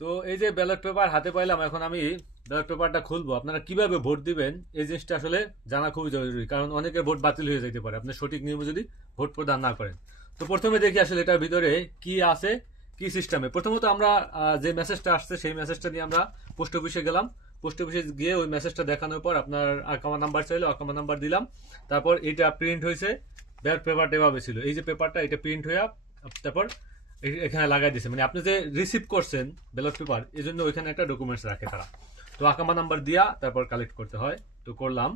তো এই যে ব্যালট পেপার হাতে পাইলাম, এখন আমি ব্যালট পেপারটা খুলবো। আপনারা কীভাবে ভোট দিবেন? এই জিনিসটা আসলে জানা খুবই জরুরি, কারণ অনেকের ভোট বাতিল হয়ে যেতে পারে। আপনি সঠিক নিয়মে যদি ভোট প্রদান না করেন। তো প্রথমে দেখি আসলে এটার ভিতরে কি আছে, কি সিস্টেমে প্রথমত আমরা যে মেসেজটা আসছে, সেই মেসেজটা নিয়ে আমরা পোস্ট অফিসে গেলাম। পোস্ট অফিসে গিয়ে ওই মেসেজটা দেখানোর পর আপনার আকামা নাম্বার চাইলো আকামা নাম্বার দিলাম। তারপর এটা প্রিন্ট হয়েছে। ব্যালট পেপারটা এভাবে ছিল। এই যে পেপারটা এটা প্রিন্ট হয়ে তারপর এখানে লাগাই দিয়েছে। মানে আপনি যে রিসিভ করছেন ব্যালট পেপার এই জন্য ওইখানে একটা ডকুমেন্টস রাখে তারা। তো আকামা নাম্বার দিয়া তারপর কালেক্ট করতে হয়। তো করলাম।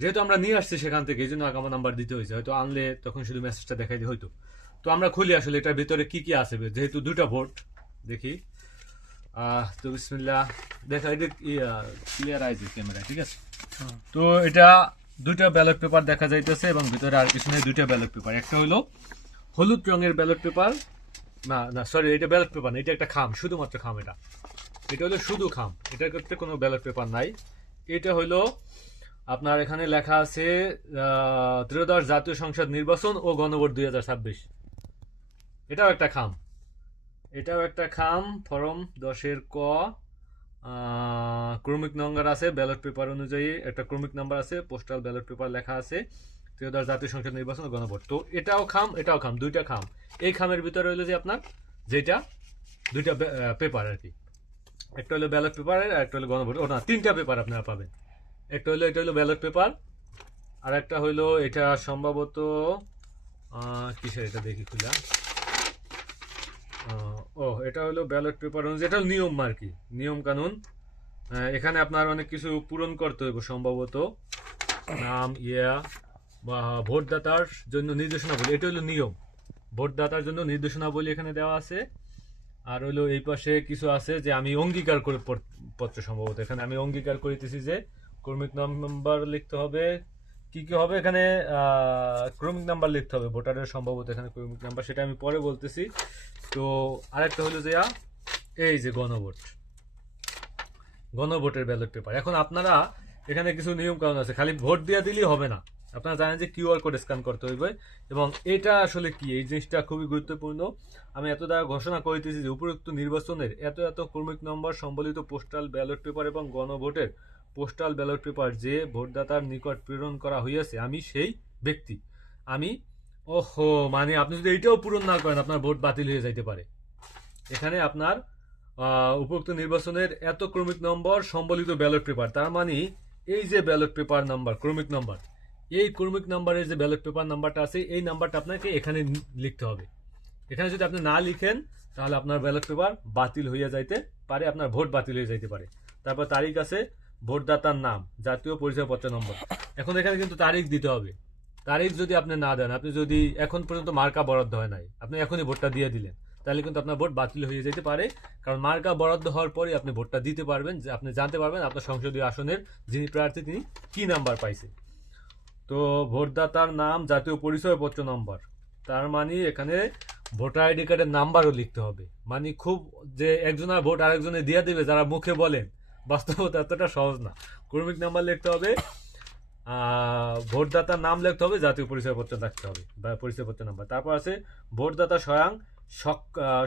যেহেতু আমরা নিয়ে আসছি সেখান থেকে এই জন্য আকামা নাম্বার দিতে হয়েছে। হয়তো আনলে তখন শুধু মেসেজটা দেখাই দিয়ে হয়তো। তো আমরা খুলি আসলে এটার ভিতরে কি কি আছে। যেহেতু দুটা ভোট দেখি। তো বিসমিল্লা দেখা এটা ক্লিয়ার আইছে ক্যামেরা ঠিক আছে? তো এটা দুইটা ব্যালট পেপার দেখা যাইতেছে এবং ভিতরে আর কিছু নেই দুইটা ব্যালট পেপার একটা হলো হলুদ রঙের ব্যালট পেপার না না সরি এটা ব্যালট পেপার না, এটা একটা খাম, শুধুমাত্র খাম এটা। এটা হলো শুধু খাম, এটার ক্ষেত্রে কোনো ব্যালট পেপার নাই। এটা হলো আপনার এখানে লেখা আছে ত্রয়োদশ জাতীয় সংসদ নির্বাচন ও গণভোট দুই হাজার ছাব্বিশ। এটাও একটা খাম। এটাও একটা খাম, ফরম দশের ক ক্রমিক নম্বর আছে ব্যালট পেপার অনুযায়ী একটা ক্রমিক নাম্বার আছে পোস্টাল ব্যালট পেপার লেখা আছে। ত্রয়োদশ জাতীয় সংসদ নির্বাচন গণভোট। তো এটাও খাম এটাও খাম, দুইটা খাম। এই খামের ভিতরে হলো যে আপনার, যেটা, দুইটা পেপার আর কি। একটা হলো ব্যালট পেপার আর একটা হলো গণভোট। ও না, তিনটা পেপার আপনারা পাবেন। একটা হলো এটা হলো ব্যালট পেপার আর একটা হলো এটা সম্ভবত কিসের এটা দেখি খুলা? ও, এটা হলো ব্যালট পেপার হলো নিয়ম আর কি, নিয়ম কানুন। এখানে আপনার অনেক কিছু পূরণ করতে হবে সম্ভবত। নাম, ইয়া ভোটদাতার জন্য নির্দেশনাবলী এটা হলো নিয়ম। ভোটদাতার জন্য নির্দেশনাবলী এখানে দেওয়া আছে। আর হলো এই পাশে কিছু আছে যে আমি অঙ্গীকার করে পত্র সম্ভবত। এখানে আমি অঙ্গীকার করিতেছি যে ক্রমিক নাম্বার লিখতে হবে। কি কি হবে এখানে? ক্রমিক নাম্বার লিখতে হবে। ভোটারের সম্ভবত এখানে ক্রমিক নাম্বার, সেটা আমি পরে বলতেছি। তো আরেকটা হলো যে এই যে গণভোট। গণভোটের ব্যালট পেপার এখন আপনারা এখানে কিছু নিয়ম কানুন আছে। খালি ভোট দিয়ে দিলেই হবে না। আপনারা জানেন যে কিউআর কোড স্ক্যান করতে হইবে, এবং এটা আসলে কি? এই জিনিসটা খুবই গুরুত্বপূর্ণ। আমি এত দ্বারা ঘোষণা করিতেছি যে উপরোক্ত নির্বাচনের এত এত ক্রমিক নম্বর সম্বলিত পোস্টাল ব্যালট পেপার এবং গণভোটের পোস্টাল ব্যালট পেপার যে ভোটদাতার নিকট প্রেরণ করা হইয়াছে, আমি সেই ব্যক্তি। আমি, ওহো মানে আপনি যদি এইটাও পূরণ না করেন, আপনার ভোট বাতিল হয়ে যাইতে পারে। এখানে আপনার উপরোক্ত নির্বাচনের এত ক্রমিক নম্বর সম্বলিত ব্যালট পেপার, তার মানে এই যে ব্যালট পেপার নাম্বার, ক্রমিক নাম্বার এই ক্রমিক নাম্বারের যে ব্যালট পেপার নাম্বারটা আছে, এই নাম্বারটা আপনাকে এখানে লিখতে হবে। এখানে যদি আপনি না লিখেন, তাহলে আপনার ব্যালট পেপার বাতিল হইয়া যাইতে পারে, আপনার ভোট বাতিল হয়ে যাইতে পারে। তারপর তারিখ আছে, ভোটদাতার নাম, জাতীয় পরিচয়পত্র নম্বর। এখন এখানে কিন্তু তারিখ দিতে হবে। তারিখ যদি আপনি না দেন, আপনি যদি এখন পর্যন্ত মার্কা বরাদ্দ হয় নাই, আপনি এখনই ভোটটা দিয়ে দিলেন, তাহলে কিন্তু আপনার ভোট বাতিল হয়ে যেতে পারে। কারণ মার্কা বরাদ্দ হওয়ার পরে আপনি ভোটটা দিতে পারবেন আপনি জানতে পারবেন আপনার সংসদীয় আসনের যিনি প্রার্থী, তিনি কি নাম্বার পাইছে। তো ভোটদাতার নাম, জাতীয় পরিচয়পত্র নম্বর তার মানে এখানে ভোটার আইডি কার্ডের নাম্বারও লিখতে হবে। মানে খুব যে একজনের ভোট আরেকজনে দিয়ে দেবে, যারা মুখে বলেন, বাস্তবতা এতটা সহজ না। কর্মিক নাম্বার লিখতে হবে ভোটদাতার নাম লিখতে হবে, জাতীয় পরিচয়পত্র রাখতে হবে, বা পরিচয়পত্র নাম্বার তারপর আছে ভোটদাতা স্বয়ং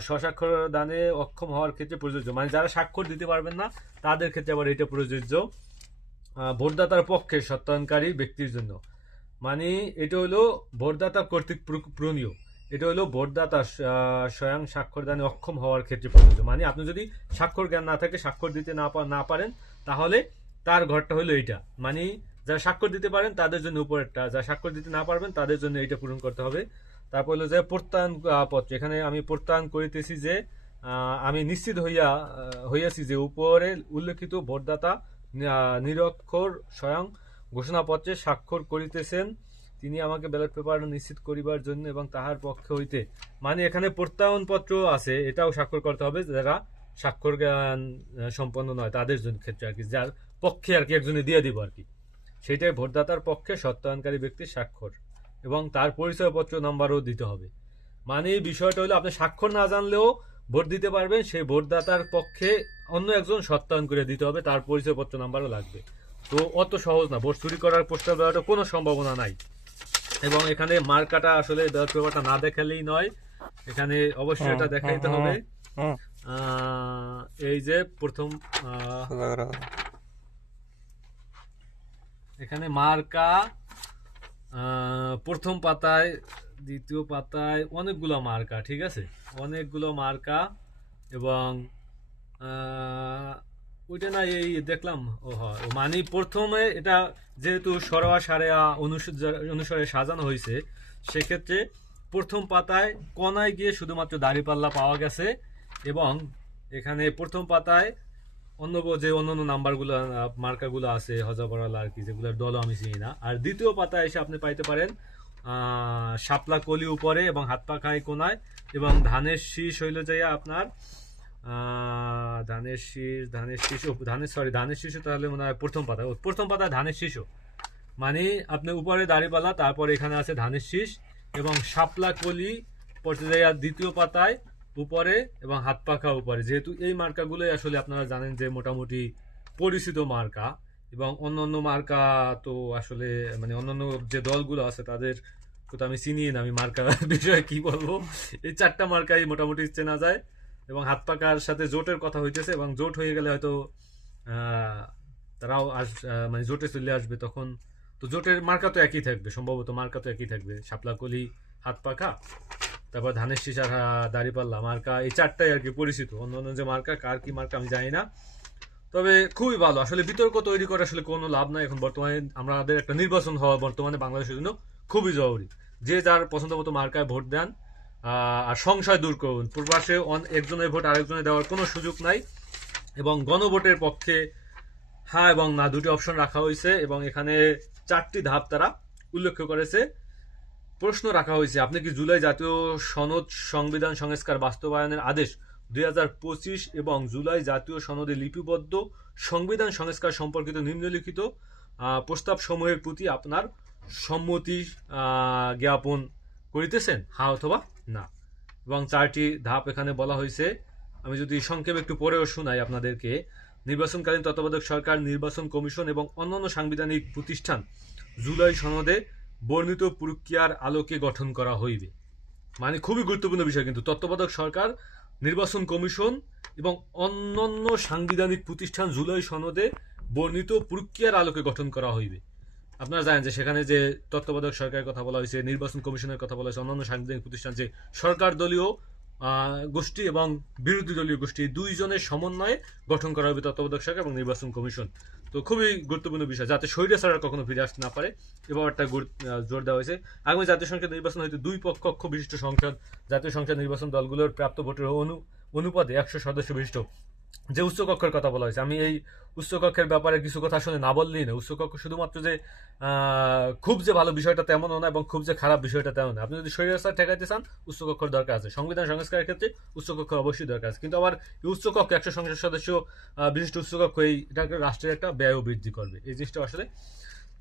স্বস্বাক্ষর দানে অক্ষম হওয়ার ক্ষেত্রে প্রযোজ্য। মানে যারা স্বাক্ষর দিতে পারবেন না, তাদের ক্ষেত্রে আবার এটা প্রযোজ্য। ভোটদাতার পক্ষে সত্যায়নকারী ব্যক্তির জন্য। মানে এটা হলো ভোটদাতা কর্তৃক প্র- প্রণীয়। এটা হলো ভোটদাতা স্বয়ং স্বাক্ষর দানে অক্ষম হওয়ার ক্ষেত্রে প্রযোজ্য মানে আপনি যদি স্বাক্ষর জ্ঞান না থাকে, স্বাক্ষর দিতে না না পারেন, তাহলে তার ঘরটা হলো এইটা। মানে যারা স্বাক্ষর দিতে পারেন, তাদের জন্য উপরেরটা। যারা স্বাক্ষর দিতে না পারবেন, তাদের জন্য এটা পূরণ করতে হবে। তারপর হলো যে প্রত্যয়ন পত্র। এখানে আমি প্রত্যয়ন করিতেছি যে আমি নিশ্চিত হইয়া হইয়াছি যে উপরে উল্লেখিত ভোটদাতা নিরক্ষর স্বয়ং ঘোষণাপত্রে স্বাক্ষর করিতেছেন। তিনি আমাকে ব্যালট পেপার নিশ্চিত করিবার জন্য এবং তাহার পক্ষে হইতে। মানে এখানে প্রত্যয়ন পত্র আছে, এটাও স্বাক্ষর করতে হবে, যারা স্বাক্ষর সম্পন্ন নয়, তাদের জন্য ক্ষেত্রে আর কি, যার পক্ষে আর কি একজনে দিয়ে দিব আর কি। সেটাই ভোটদাতার পক্ষে সত্যায়নকারী ব্যক্তির স্বাক্ষর, এবং তার পরিচয়পত্র নাম্বারও দিতে হবে। মানে এই বিষয়টা হলো, আপনি স্বাক্ষর না জানলেও ভোট দিতে পারবেন, সেই ভোটদাতার পক্ষে অন্য একজন সত্যায়ন করে দিতে হবে, তার পরিচয়পত্র নাম্বারও লাগবে। তো অত সহজ না। ভোট চুরি করার পোস্টার দেওয়াটা কোনো সম্ভাবনা নাই। এবং এখানে মার্কাটা আসলে ব্যালট পেপারটা না দেখালেই নয়। এখানে অবশ্যই এটা দেখাইতে হবে। এই যে প্রথম এখানে মার্কা আহ, প্রথম পাতায় দ্বিতীয় পাতায় অনেকগুলো মার্কা ঠিক আছে? অনেকগুলো মার্কা এবং আহ, ওইটা না, এই দেখলাম ও হয় মানে প্রথমে এটা যেহেতু সরোয়া সারেয়া অনুস- অনুসারে সাজানো হয়েছে, সেক্ষেত্রে প্রথম পাতায় কোনায় গিয়ে শুধুমাত্র দাড়িপাল্লা পাওয়া গেছে এবং এখানে প্রথম পাতায় অন্য যে অন্যান্য নাম্বারগুলো মার্কাগুলো আছে হজাবরাল আর কি যেগুলোর দলও আমি চিনি না। আর দ্বিতীয় পাতায় এসে আপনি পাইতে পারেন শাপলা কলি উপরে এবং হাত পা খায় কোনায় এবং ধানের শীষ হইল যাইয়া আপনার ধানের শীষ ধানের ও, ধানের সরি ধানের শীষ তাহলে মনে হয় প্রথম পাতা। প্রথম পাতা ধানের শীষ মানে আপনি উপরে দাড়িপাল্লা তারপরে এখানে আছে ধানের শীষ এবং শাপলা কলি পড়তে যাইয়া দ্বিতীয় পাতায় উপরে এবং হাত পাখা উপরে। যেহেতু এই মার্কাগুলোই আসলে আপনারা জানেন যে মোটামুটি পরিচিত মার্কা এবং অন্য অন্য মার্কা তো আসলে মানে অন্যান্য যে দলগুলো আছে তাদের তো আমি চিনি না আমি মার্কা বিষয়ে কি বলব? এই চারটা মার্কাই মোটামুটি চেনা যায়। এবং হাত পাকার সাথে জোটের কথা হইতেছে এবং জোট হয়ে গেলে হয়তো তারাও আস মানে জোটে চলে আসবে তখন। তো জোটের মার্কা তো একই থাকবে, সম্ভবত মার্কা তো একই থাকবে। শাপলা কলি, হাত পাখা, তারপর ধানের শীষার দাড়িপাল্লা মার্কা, এই চারটাই আর কি পরিচিত। অন্য অন্য যে মার্কা, কার কি মার্কা আমি জানি না। তবে খুবই ভালো, আসলে বিতর্ক তৈরি করে আসলে কোনো লাভ নাই এখন বর্তমানে। আমাদের একটা নির্বাচন হওয়া বর্তমানে বাংলাদেশের জন্য খুবই জরুরি। যে যার পছন্দ মতো মার্কায় ভোট দেন আর সংশয় দূর করুন। প্রবাসে একজনের ভোট আরেকজনের দেওয়ার কোনো সুযোগ নাই এবং গণভোটের পক্ষে হ্যাঁ এবং না দুটি অপশন রাখা হয়েছে এবং এখানে চারটি ধাপ তারা উল্লেখ করেছে। প্রশ্ন রাখা হয়েছে আপনি কি জুলাই জাতীয় সনদ সংবিধান সংস্কার বাস্তবায়নের আদেশ দুই হাজার পঁচিশ এবং জুলাই জাতীয় সনদে লিপিবদ্ধ সংবিধান সংস্কার সম্পর্কিত নিম্নলিখিত আহ, প্রস্তাব সমূহের প্রতি আপনার সম্মতি জ্ঞাপন করিতেছেন? হা অথবা না। এবং চারটি ধাপ এখানে বলা হয়েছে। আমি যদি সংক্ষেপে একটু পরেও শোনাই আপনাদেরকে। নির্বাচনকালীন তত্ত্বাবধায়ক সরকার, নির্বাচন কমিশন এবং অন্যান্য সাংবিধানিক প্রতিষ্ঠান জুলাই সনদে বর্ণিত প্রক্রিয়ার আলোকে গঠন করা হইবে। মানে খুবই গুরুত্বপূর্ণ বিষয় কিন্তু। তত্ত্বাবধায়ক সরকার, নির্বাচন কমিশন এবং অন্যান্য সাংবিধানিক প্রতিষ্ঠান জুলাই সনদে বর্ণিত প্রক্রিয়ার আলোকে গঠন করা হইবে। আপনারা জানেন যে সেখানে যে তত্ত্বাবধায়ক সরকারের কথা বলা হয়েছে, নির্বাচন কমিশনের কথা বলা হয়েছে, অন্যান্য সাংবিধানিক প্রতিষ্ঠান যে সরকার দলীয় গোষ্ঠী এবং বিরোধী দলীয় গোষ্ঠী, দুইজনের সমন্বয়ে গঠন করা হবে তত্ত্বাবধায়ক সরকার এবং নির্বাচন কমিশন। তো খুবই গুরুত্বপূর্ণ বিষয়, যাতে শরীরে ছাড়া কখনো ফিরে আসতে না পারে। এ ব্যাপারটা গুরুত্ব- জোর দেওয়া হয়েছে। আগামী জাতীয় সংসদ নির্বাচন হয়তো দুই পক্ষ বিশিষ্ট সংসদ। জাতীয় সংসদ নির্বাচন দলগুলোর প্রাপ্ত ভোটের অনু, অনুপাতে একশো সদস্য বিশিষ্ট। যে উচ্চকক্ষের কথা বলা হয়েছে, আমি এই উচ্চকক্ষের ব্যাপারে কিছু কথা আসলে না বললেই না উচ্চকক্ষ শুধুমাত্র যে খুব যে ভালো বিষয়টা তেমনও না এবং খুব যে খারাপ বিষয়টা তেমন না আপনি যদি শরীর ঠেকাইতে চান, উচ্চকক্ষর দরকার আছে। সংবিধান সংস্কারের ক্ষেত্রে উচ্চকক্ষর অবশ্যই দরকার আছে। কিন্তু আবার উচ্চকক্ষ, একশো সংসদ সদস্য বিশিষ্ট উচ্চকক্ষ, এই এটা একটা রাষ্ট্রের একটা ব্যয়ও বৃদ্ধি করবে। এই জিনিসটা আসলে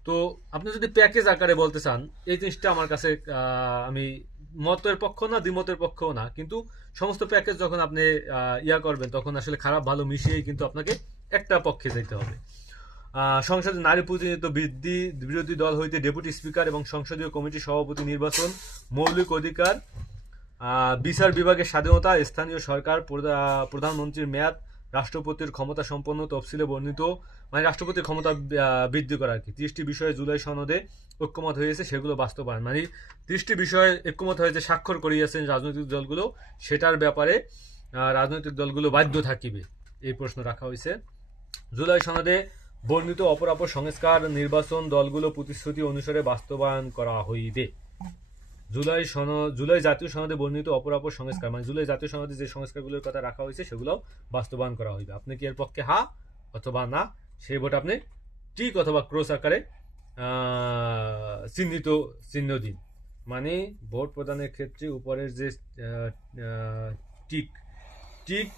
তো আপনি যদি প্যাকেজ আকারে বলতে চান, এই জিনিসটা আমার কাছে আমি মতের পক্ষ না, দ্বিমতের পক্ষও না। কিন্তু সমস্ত প্যাকেজ যখন আপনি ইয়া করবেন, তখন আসলে খারাপ, ভালো মিশিয়েই কিন্তু আপনাকে একটা পক্ষে যেতে হবে। সংসদে নারী প্রতিনিধিত্ব বৃদ্ধি, বিরোধী দল হইতে ডেপুটি স্পিকার এবং সংসদীয় কমিটি সভাপতি নির্বাচন, মৌলিক অধিকার বিচার বিভাগের স্বাধীনতা, স্থানীয় সরকার, প্রধা- প্রধানমন্ত্রীর মেয়াদ রাষ্ট্রপতির ক্ষমতা সম্পন্ন তফসিলে বর্ণিত মানে রাষ্ট্রপতির ক্ষমতা বৃদ্ধি করা আর কি ত্রিশটি বিষয়ে জুলাই সনদে ঐক্যমত হয়েছে, সেগুলো বাস্তবায়ন। মানে ত্রিশটি বিষয়ে ঐক্যমত হয়েছে, স্বাক্ষর করিয়েছেন রাজনৈতিক দলগুলো, সেটার ব্যাপারে রাজনৈতিক দলগুলো বাধ্য থাকিবে, এই প্রশ্ন রাখা হয়েছে জুলাই সনদে বর্ণিত অপরাপর সংস্কার নির্বাচন দলগুলো প্রতিশ্রুতি অনুসারে বাস্তবায়ন করা হইবে। জুলাই সন জুলাই জাতীয় সনদে বর্ণিত অপরাপর সংস্কার মানে জুলাই জাতীয় সনদে যে সংস্কারগুলোর কথা রাখা হয়েছে সেগুলো বাস্তবায়ন করা হইবে। আপনি কি এর পক্ষে হা অথবা না? সেই ভোট আপনি টিক অথবা ক্রোস আকারে চিহ্নিত চিহ্ন দিন। মানে ভোট প্রদানের ক্ষেত্রে উপরের যে টিক টিক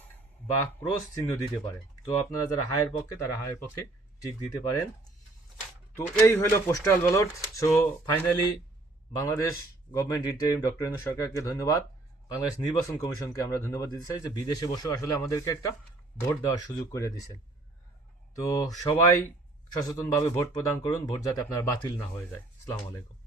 বা ক্রস চিহ্ন দিতে পারেন। তো আপনারা যারা হায়ের পক্ষে, তারা হায়ের পক্ষে টিক দিতে পারেন। তো এই হলো postal ballot. So finally Bangladesh government interim doctor Indra সরকারকে ধন্যবাদ। বাংলাদেশ নির্বাচন কমিশনকে আমরা ধন্যবাদ দিতে চাই যে বিদেশে বসেও আসলে আমাদেরকে একটা ভোট দেওয়ার সুযোগ করে দিয়েছেন। তো সবাই সচেতনভাবে ভোট প্রদান করুন, ভোট যাতে আপনার বাতিল না হয়ে যায়। আসসালামু আলাইকুম।